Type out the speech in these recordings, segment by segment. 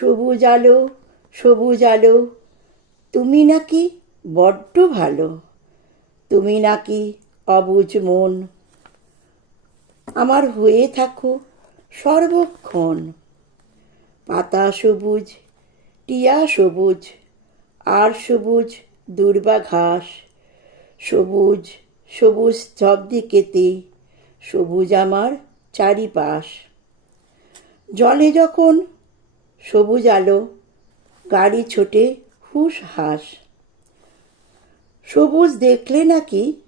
সবুজ আলো সবুজ আলো। তুমি নাকি বড্ড ভালো। তুমি নাকি অবুজ মন। আমার হয়ে থাকো সর্বক্ষণ। পাতা সবুজ, টিয়া সবুজ, আর সবুজ দুর্বা ঘাস। সবুজ সবুজ দিকেতে সবুজ আমার চারিপাশ। জলে যখন সবুজ আলো, গাড়ি ছোটে হুস হাস। সবুজ দেখলে নাকি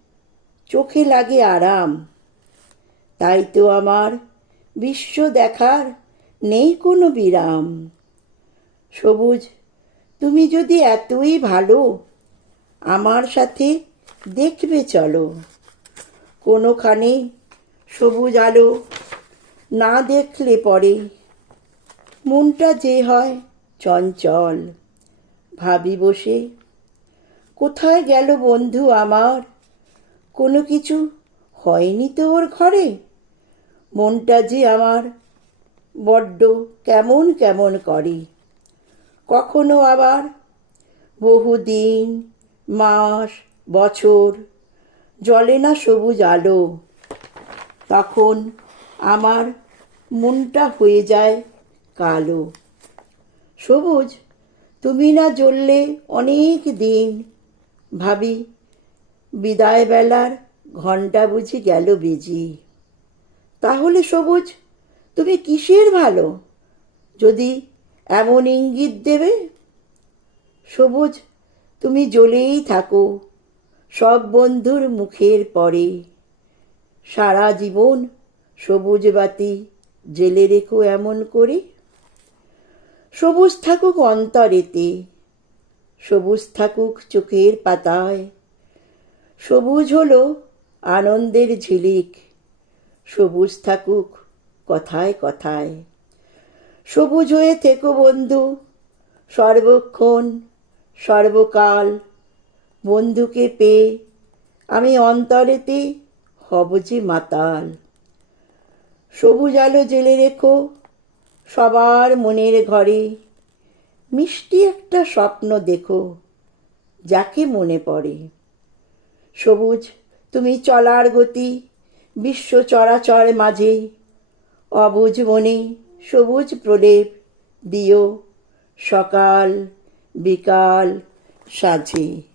চোখে লাগে আরাম। তাই তো আমার বিশ্ব দেখার নেই কোনো বিরাম। সবুজ, তুমি যদি এতই ভালো, আমার সাথে দেখবে চলো। কোনোখানে সবুজ আলো না দেখলে পরে মনটা যে হয় চঞ্চল। ভাবি বসে কোথায় গেল বন্ধু আমার? কোনো কিছু হয়নি তো ওর ঘরে? মনটা যে আমার বড্ড কেমন কেমন করে। কখনো আবার বহুদিন, মাস, বছর জলে না সবুজ আলো। তখন আমার মনটা হয়ে যায় কালো। সবুজ, তুমি না জ্বললে অনেক দিন। ভাবি বিদায় বেলার ঘণ্টা বুঝি গেল বেজি। তাহলে সবুজ, তুমি কিসের ভালো? যদি এমন ইঙ্গিত দেবে? সবুজ, তুমি জ্বলেই থাকো, সব বন্ধুর মুখের পরে। সারা জীবন সবুজ বাতি জেলে রেখো এমন করে। সবুজ থাকুক অন্তরেতে, সবুজ থাকুক চোখের পাতায়। সবুজ হলো আনন্দের ঝিলিক, সবুজ থাকুক কথায় কথায়। সবুজ হয়ে থেকো বন্ধু, সর্বক্ষণ, সর্বকাল, বন্ধুকে পেয়ে আমি অন্তরেতে হব যে মাতাল। সবুজ আলো জেলে রেখো সবার মনের ঘরে। মিষ্টি একটা স্বপ্ন দেখো, যাকে মনে পড়ে। সবুজ, তুমি চলার গতি, বিশ্ব চরাচর মাঝে। অবুজ মনে সবুজ প্রলেপ দিও সকাল, বিকাল সাঁঝে।